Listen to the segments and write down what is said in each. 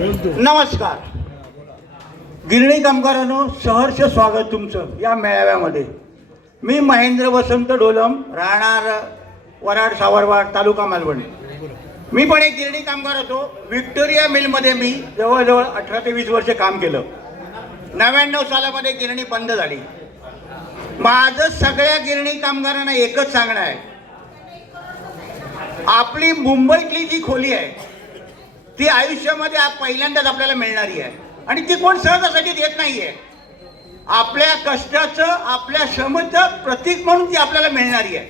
नमस्कार. गिरणी कामगारांनो सहर्ष स्वागत तुमचं या मेळाव्यामध्ये. मी महेंद्र वसंत डोलम राहणार वराड सावरवाड तालुका मालवण. मी पण एक गिरणी कामगार होतो. व्हिक्टोरिया मिलमध्ये मी जवळजवळ अठरा ते वीस वर्ष काम केलं. नव्याण्णव सालामध्ये गिरणी बंद झाली. माझं सगळ्या गिरणी कामगारांना एकच सांगणं आहे. आपली मुंबईतली जी खोली आहे ती आयुष्यामध्ये पहिल्यांदाच आपल्याला मिळणारी आहे. आणि ती कोण सहजासाठी देत नाहीये. आपल्या कष्टाचं आपल्या श्रमचं प्रतीक म्हणून ती आपल्याला मिळणारी आहे.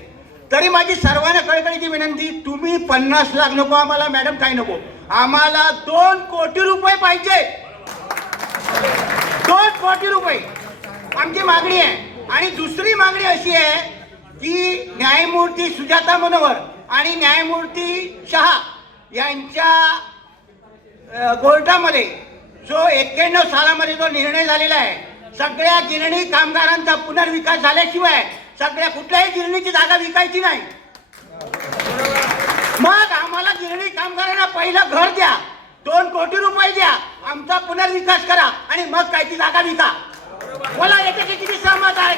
तरी माझी सर्वांना कळकळीची विनंती तुम्ही पन्नास लाख नको आम्हाला मॅडम काय नको? आम्हाला दोन कोटी रुपये पाहिजे. दोन कोटी रुपये. आमची मागणी आहे. आणि दुसरी मागणी अशी आहे की न्यायमूर्ती सुजाता मनोहर आणि न्यायमूर्ती शहा यांच्या कोर्टामध्ये. जो एक्क्याण्णव सालामध्ये जो निर्णय झालेला आहे सगळ्या गिरणी कामगारांचा पुनर्विकास झाल्याशिवाय सगळ्या कुठल्याही गिरणीची जागा विकायची नाही. मग आम्हाला गिरणी कामगारांना पहिलं घर द्या. दोन कोटी रुपये द्या. आमचा पुनर्विकास करा आणि मग काय ती जागा विका. मला याच्याशी किती सहमत आहे?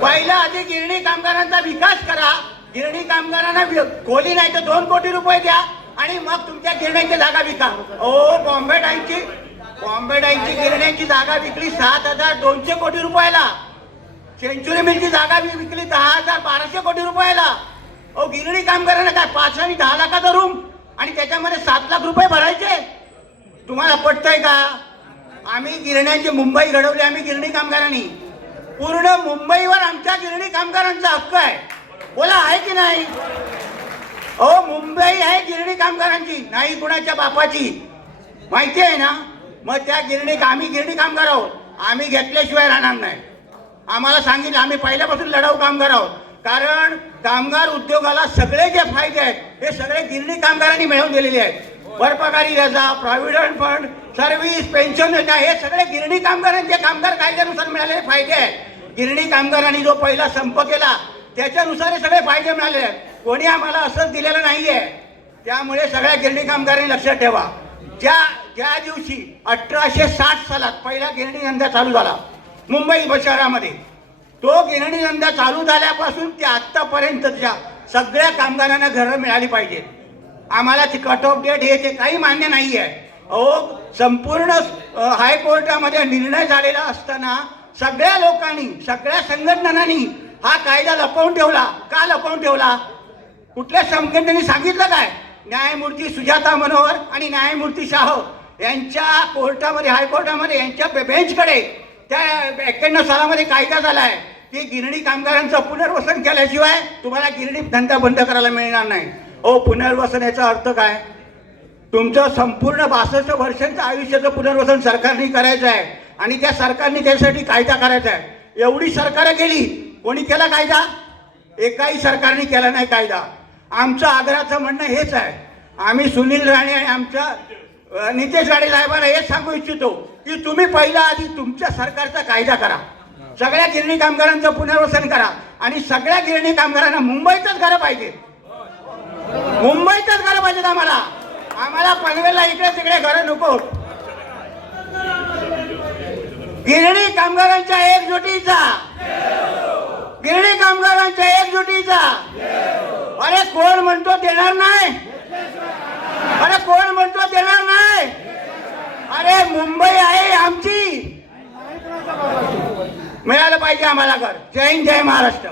पहिला आधी गिरणी कामगारांचा विकास करा. गिरणी कामगारांना खोली नाही तर दोन कोटी रुपये द्या. आणि मग तुमच्या गिरण्यांची जागा विका. ओ बॉम्बे डाईनची बॉम्बे डाईनची गिरण्यांची जागा विकली सात हजार दोनशे कोटी रुपयाला. सेंचुरी मिलची जागा विकली दहा हजार बाराशे कोटी रुपयाला. ओ गिरणी कामगारांना काय पाच आणि दहा लाखाचा रूम आणि त्याच्यामध्ये सात लाख रुपये भरायचे? तुम्हाला पटतंय का? आम्ही गिरण्यांची मुंबई घडवली आम्ही गिरणी कामगारांनी. पूर्ण मुंबईवर आमच्या गिरणी कामगारांचा हक्क आहे. बोला आहे की नाही? अहो मुंबई आहे कामगारांची नाही कुणाच्या बापाची. माहिती आहे ना? मग त्या गिरणी आम्ही गिरणी कामगार आहोत. आम्ही घेतल्याशिवाय राहणार नाही. आम्हाला सांगितलं आम्ही पहिल्यापासून लढाऊ कामगार आहोत. कारण कामगार उद्योगाला सगळे जे फायदे आहेत हे सगळे गिरणी कामगारांनी मिळवून दिलेले आहेत. वरपगारी रजा प्रॉव्हिडंट फंड सर्व्हिस पेन्शन योजना हे सगळे गिरणी कामगारांचे कामगार कायद्यानुसार मिळालेले फायदे आहेत. गिरणी कामगारांनी जो पहिला संप केला त्याच्यानुसार हे सगळे फायदे मिळाले आहेत. कोणी आम्हाला असंच दिलेलं नाही आहे त्यामुळे सगळ्या गिरणी कामगारांनी लक्षात ठेवा. ज्या ज्या दिवशी अठराशे साठ सालात पहिला गिरणी धंदा चालू झाला मुंबई शहरामध्ये तो गिरणी धंदा चालू झाल्यापासून ते आत्तापर्यंतच्या सगळ्या कामगारांना घरं मिळाली पाहिजेत. आम्हाला ती कट ऑफ डेट हे ते काही मान्य नाही आहे अहो संपूर्ण हायकोर्टामध्ये निर्णय झालेला असताना सगळ्या लोकांनी सगळ्या संघटनांनी हा कायदा लपवून ठेवला. का लपवून ठेवला? कुठल्या संघटनेने सांगितलं काय? न्यायमूर्ती सुजाता मनोहर आणि न्यायमूर्ती शाह यांच्या कोर्टामध्ये हायकोर्टामध्ये यांच्या बेंचकडे त्या एक्क्याण्णव सालामध्ये कायदा झाला आहे की गिरणी कामगारांचं पुनर्वसन केल्याशिवाय तुम्हाला गिरणी धंदा बंद करायला मिळणार नाही. ओ पुनर्वसन याचा अर्थ काय? तुमचं संपूर्ण बासष्ट वर्षांचं आयुष्याचं पुनर्वसन सरकारने करायचं आहे आणि त्या सरकारने त्यासाठी कायदा करायचा आहे. एवढी सरकारं गेली कोणी केला कायदा? एकाही सरकारने केला नाही कायदा. आमचं आग्रहाचं म्हणणं हेच आहे. आम्ही सुनील राणे आणि आमच्या नितेश राणे साहेबांना हेच सांगू इच्छितो की तुम्ही पहिला आधी तुमच्या सरकारचा कायदा करा. सगळ्या गिरणी कामगारांचं पुनर्वसन करा आणि सगळ्या गिरणी कामगारांना मुंबईतच घरं पाहिजे. मुंबईतच घरं पाहिजेत आम्हाला. आम्हाला पनवेलला इकडे तिकडे घरं नको. गिरणी कामगारांच्या एकजुटीचा. गिरणी कामगारांच्या एकजुटीचा. अरे कोण म्हणतो देणार नाही? अरे कोण म्हणतो देणार नाही? अरे मुंबई आहे आमची. मिळालं पाहिजे आम्हाला घर. जय हिंद जय महाराष्ट्र.